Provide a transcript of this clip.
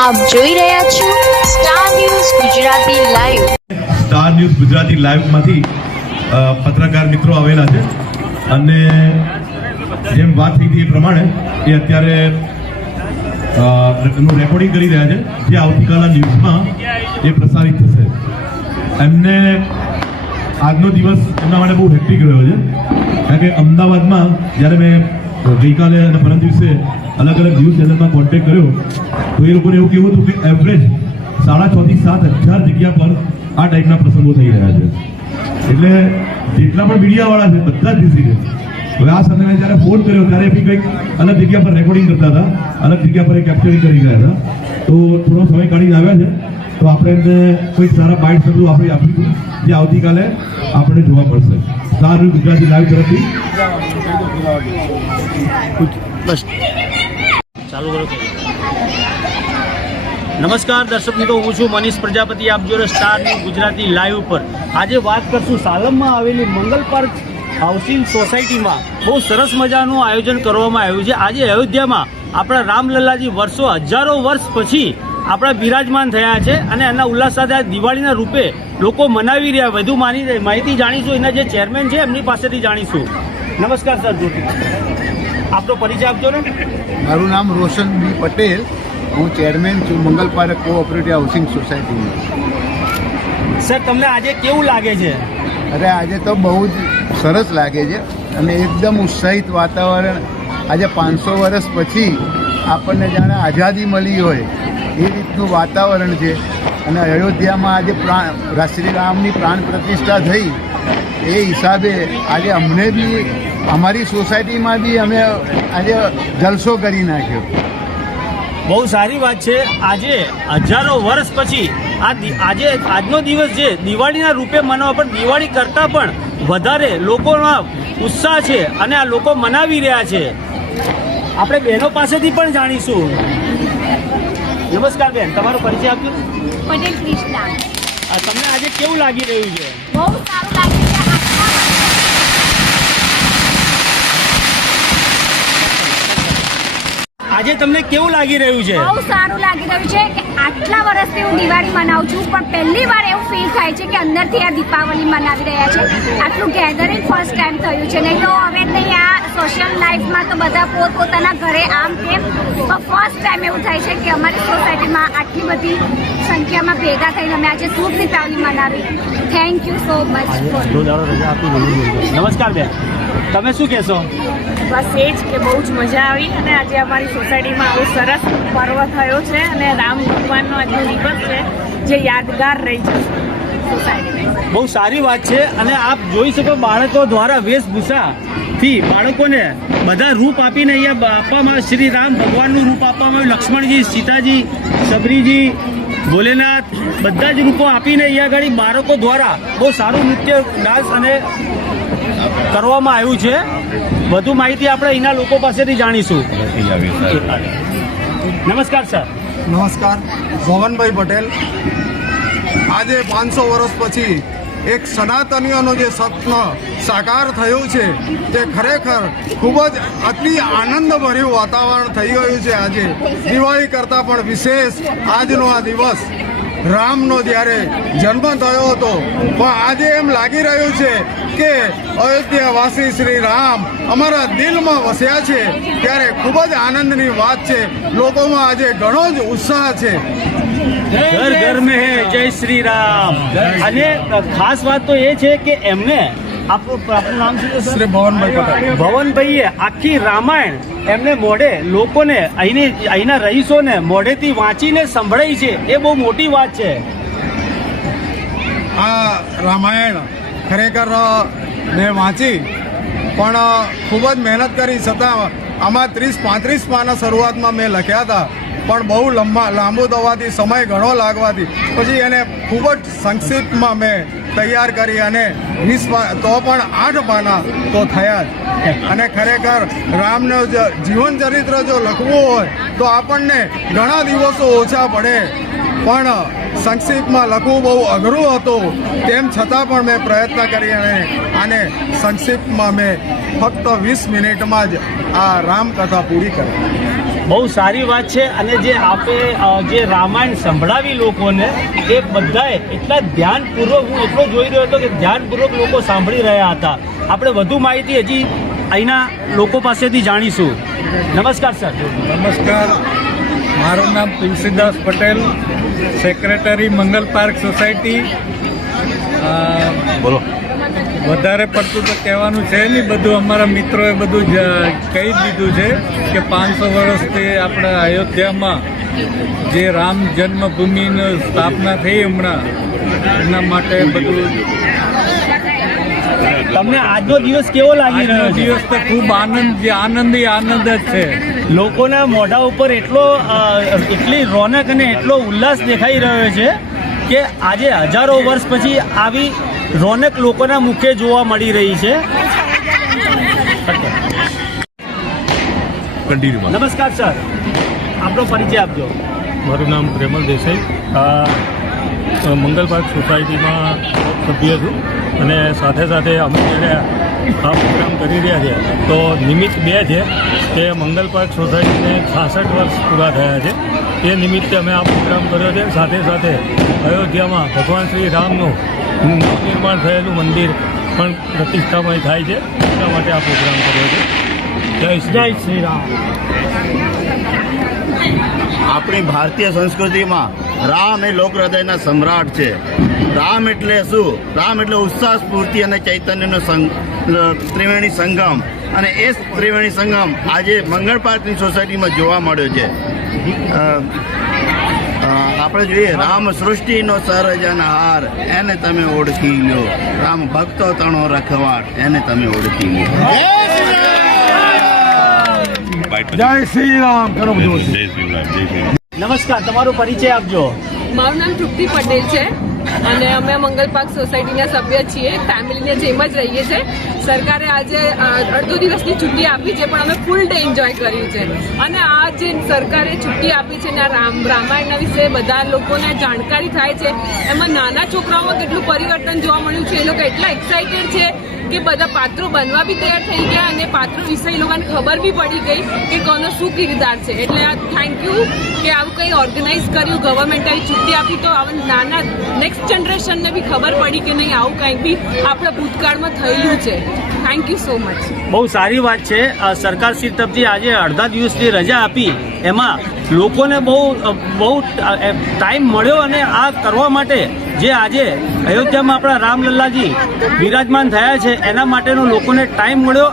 આપ જોઈ રહ્યા છો star news Gujarati live star news Gujarati લાઈવમાંથી પત્રકાર મિત્રો આવેલા છે. અને જેમ વાત થઈ હતી એ પ્રમાણે એ અત્યારે એનું રેકોર્ડિંગ કરી રહ્યા છે, જે આવતીકાલના ન્યૂઝમાં એ પ્રસારિત થશે. એમને આજનો દિવસ એમના માટે બહુ હેક્ટિક રહ્યો છે. કારણ કે અમદાવાદમાં જ્યારે મેં ગઈકાલે અને પરમ દિવસે અલગ અલગ ન્યૂઝ ચેનલમાં કોન્ટેક્ટ કર્યો. તો એ લોકોને એવું કેવું હતું કે એવરેજ સાડા છથી સાત હજાર જગ્યા પર આ ટાઈપના પ્રસંગો થઈ રહ્યા છે. એટલે જેટલા પણ મીડિયાવાળા છે, બધા જ બિઝી છે. હવે આ સમયે જ્યારે ફોન કર્યો, ત્યારે બી કંઈક અલગ જગ્યા પર રેકોર્ડિંગ કરતા હતા. અલગ જગ્યા પર કેપ્ચરિંગ કરી રહ્યા હતા. તો થોડો સમય કાઢીને આવ્યા છે. તો આપણે એમને કોઈ સારા બાઇટ શબ્દો આપણે આપીશું, જે આવતીકાલે આપણે જોવા મળશે. સારું ગુજરાતી લાઈવ તરફથી નમસ્કાર, દર્શક મિત્રો, હું છું મનીષ પ્રજાપતિ. આપ જોડે સ્ટાર ન્યૂઝ ગુજરાતી લાઈવ પર આજે વાત કરશું સાલમમાં આવેલી મંગલ પાર્ક હાઉસિંગ સોસાયટીમાં. બહુ સરસ મજાનું આયોજન કરવામાં આવ્યું છે. આજે અયોધ્યામાં આપણા રામલલ્લાજી વર્ષો હજારો વર્ષ પછી આપણા બિરાજમાન થયા છે અને એના ઉલ્લાસ સાથે આ દિવાળીના રૂપે લોકો મનાવી રહ્યા વધુ માની માહિતી જાણીશું એના જે ચેરમેન છે એમની પાસેથી જાણીશું. નમસ્કાર સર આપનો પરિચય આપજો ને. મારું નામ રોશન બી પટેલ. હું ચેરમેન છું મંગલ પાર્ક કોઓપરેટિવ હાઉસિંગ સોસાયટીનું સર તમને આજે કેવું લાગે છે? અરે આજે તો બહુ જ સરસ લાગે છે અને એકદમ ઉત્સાહિત વાતાવરણ. આજે પાંચસો વર્ષ પછી આપણને જાણે આઝાદી મળી હોય. એ રીતનું વાતાવરણ છે. અને અયોધ્યામાં આજે પ્રાણ રા- શ્રી રામની પ્રાણ પ્રતિષ્ઠા થઈ, એ હિસાબે આજે અમને બી, અમારી સોસાયટીમાં બી અમે આજે જલસો કરી નાખ્યો. બહુ સારી વાત છે. આજે હજારો વર્ષ પછી આ આજે આજનો દિવસ છે દિવાળીના રૂપે મનાવવા પણ દિવાળી કરતાં પણ વધારે લોકોમાં ઉત્સાહ છે અને આ લોકો મનાવી રહ્યા છે. આપણે બહેનો પાસેથી પણ જાણીશું. નમસ્કાર બેન તમારો પરિચય આપજો. પટેલ ક્રિષ્ના. તમને આજે કેવું લાગી રહ્યું છે? બહુ સારું લાગે છે. આજે તમને કેવું લાગી રહ્યું છે? બહુ સારું લાગી રહ્યું છે કે આટલા વર્ષથી હું દિવાળી મનાવું છું પણ પહેલી વાર એવું ફીલ થાય છે કે અંદરથી આ દીપાવલી મનાવી રહ્યા છે. આટલું ગેધરિંગ ફર્સ્ટ ટાઈમ થયું છે. નહીં તો હવે નહીં આ સોશિયલ લાઈફમાં તો બધા પોતપોતાના ઘરે આમ તેમ. પણ ફર્સ્ટ ટાઈમ એવું થાય છે કે અમારી સોસાયટીમાં આટલી બધી સંખ્યામાં ભેગા થઈને અમે આજે શુભ દીપાવલી મનાવી. Thank you so much for નમસ્કાર બેન. તમે શું કહેશો? બસ એ જ કે બહુ જ મજા આવી અને આજે અમારી સોસાયટીમાં આવો સરસ પર્વ થયો છે અને રામ ભગવાનનો આજનો દિવસ છે જે યાદગાર રહી જશે. બહુ સારી વાત છે અને આપ જોઈ શકો બાળકો દ્વારા વેશભૂષા થી બાળકોને બધા રૂપ આપીને અહીંયા આપવામાં શ્રી રામ ભગવાનનું રૂપ આપવામાં આવ્યું. લક્ષ્મણજી, સીતાજી સબરીજી ભોલેનાથ, બધા જ રૂપો આપીને અહીંયા આગળ બાળકો દ્વારા બહુ સારું નૃત્ય ડાન્સ અને કરવામાં આવ્યું છે. વધુ માહિતી આપણે અહીંના લોકો પાસેથી જાણીશું. નમસ્કાર, સર. નમસ્કાર. ભવનભાઈ પટેલ. આજે પાંચસો વર્ષ પછી એક સનાતનીઓનો જે સ્વપ્ન સાકાર થયું છે, તે ખરેખર ખૂબ જ અતિ આનંદભર્યું વાતાવરણ થઈ ગયું છે આજે. દિવાળી કરતાં પણ વિશેષ આજનો આ દિવસ રામનો જ્યારે જન્મ થયો હતો, પણ આજે એમ લાગી રહ્યું છે કે અયોધ્યાવાસી શ્રી રામ અમારા દિલમાં વસ્યા છે. ત્યારે ખૂબ જ આનંદની વાત છે. લોકોમાં આજે ઘણો જ ઉત્સાહ છે. ઘર ઘર મેં હે જય શ્રી રામ. અને ખાસ વાત તો એ છે કે એમને આપણું નામ શું છે? ભવનભાઈ ભવનભાઈએ આખી રામાયણ એમને મોઢે લોકોને અહીંની અહીંના રહીશોને મોઢેથી વાંચીને સંભળાઈ છે. એ બહુ મોટી વાત છે. આ રામાયણ ખરેખર મેં વાંચી પણ ખૂબ જ મહેનત કરી. છતાં આમાં ત્રીસ પાંત્રીસ પાના શરૂઆતમાં મેં લખ્યા હતા. પણ બહુ લંબા, લાંબુ થવાથી સમય ઘણો લાગવાથી. પછી એને ખૂબ જ સંક્ષિપ્તમાં મેં તૈયાર કરી અને વીસ તો પણ આઠ પાના તો થયા જ. અને ખરેખર રામનો જીવન ચરિત્ર જો લખવું હોય, તો આપણને ઘણા દિવસો ઓછા પડે. પણ સંક્ષિપ્તમાં લખવું બહુ અઘરું હતું, તેમ છતાં પણ મેં પ્રયત્ન કરી અને આને સંક્ષિપ્તમાં મેં ફક્ત વીસ મિનિટમાં જ આ રામકથા પૂરી કરી. બહુ સારી વાત છે અને જે આપે જે રામાયણ સંભળાવી લોકોને એ બધાએ એટલા ધ્યાનપૂર્વક હું એટલો જોઈ રહ્યો હતો કે ધ્યાનપૂર્વક લોકો સાંભળી રહ્યા હતા. આપણે વધુ માહિતી હજી અહીંના લોકો પાસેથી જાણીશું. નમસ્કાર સર. નમસ્કાર. મારું નામ Tulsidas Patel secretary Mangal park society બોલો. વધારે પડતું તો કહેવાનું છે નહીં. બધું અમારા મિત્રોએ બધું કહી દીધું છે કે પાંચસો વર્ષથી આપણા અયોધ્યામાં જે રામ જન્મભૂમિની સ્થાપના થઈ હમણાં એના માટે બધું તમને આજનો દિવસ કેવો લાગી રહ્યો છે? દિવસ તો ખૂબ આનંદ આનંદ આનંદી આનંદ જ છે. લોકોના મોઢા ઉપર એટલો એટલી રોનક અને એટલો ઉલ્લાસ દેખાઈ રહ્યો છે કે આજે હજારો વર્ષ પછી આવી રોનક લોકોના મુખે જોવા મળી રહી છે. નમસ્કાર સર આપનો પરિચય આપજો. મારું નામ પ્રેમલ દેસાઈ. મંગલ પાર્ક સોસાયટીમાં સભ્ય છું. અને સાથે સાથે અમે જ્યારે આ પ્રોગ્રામ કરી રહ્યા છે તો નિમિત્ત બે છે. કે મંગલ પાર્ક સોસાયટીને છાસઠ વર્ષ પૂરા થયા છે. એ નિમિત્તે અમે આ પ્રોગ્રામ કર્યો છે. સાથે સાથે અયોધ્યામાં ભગવાન શ્રી રામનું નવનિર્માણ થયેલું મંદિર પણ પ્રતિષ્ઠામય થાય છે. એટલા માટે આ પ્રોગ્રામ કર્યો છે. જય શ્રી જય શ્રી રામ. આપણી ભારતીય સંસ્કૃતિમાં રામ એ લોક હૃદયના સમ્રાટ છે. રામ એટલે શું? રામ એટલે ઉત્સાહ સ્ફૂર્તિ અને ચૈતન્યનો સંગ ત્રિવેણી સંગમ. અને એ ત્રિવેણી સંગમ આજે મંગળ પાર્કની સોસાયટીમાં જોવા મળ્યો છે. આપણે જોઈએ રામ સૃષ્ટિનો સર્જનહાર એને તમે ઓળખી લો. રામ ભક્તો તણો રખવાટ એને તમે ઓળખી લો. જય શ્રી રામ. કરો રામ. નમસ્કાર તમારો પરિચય આપજો. મારું નામ તૃપ્તિ પટેલ છે. અને અમે મંગલ પાર્ક સોસાયટીના સભ્ય છીએ, ફેમિલીને જેમ જ રહીએ છીએ. સરકારે આજે અડધો દિવસની છુટ્ટી આપી છે, પણ અમે ફૂલ ડે એન્જોય કર્યું છે. અને આ જે સરકારે છુટ્ટી આપી છે રામ, રામાયણના વિશે બધા લોકોને જાણકારી થાય છે, એમાં નાના છોકરાઓમાં કેટલું પરિવર્તન જોવા મળ્યું છે, એ લોકો એટલા એક્સાઇટેડ છે કે બધા પાત્રો બનવા બી તૈયાર થઈ ગયા અને પાત્રો વિશે એ લોકોને ખબર બી પડી ગઈ કે કોનો શું કિરદાર છે. એટલે આ થેન્ક યુ કે આવું કંઈ ઓર્ગેનાઇઝ કર્યું ગવર્મેન્ટ આવી છુટ્ટી આપી તો આવા નાના નેક્સ્ટ જનરેશનને બી ખબર પડી કે નહીં, આવું કંઈક બી આપણા ભૂતકાળમાં થયેલું છે. થેન્ક યુ સો મચ બહુ સારી વાત છે. સરકાર શ્રી તરફથી આજે અડધા દિવસની રજા આપી. એમાં લોકોને બહુ બહુ ટાઈમ મળ્યો અને આ કરવા માટે જે આજે અયોધ્યામાં આપણા રામલલ્લાજી બિરાજમાન થયા છે, એના માટેનો લોકોને ટાઈમ મળ્યો.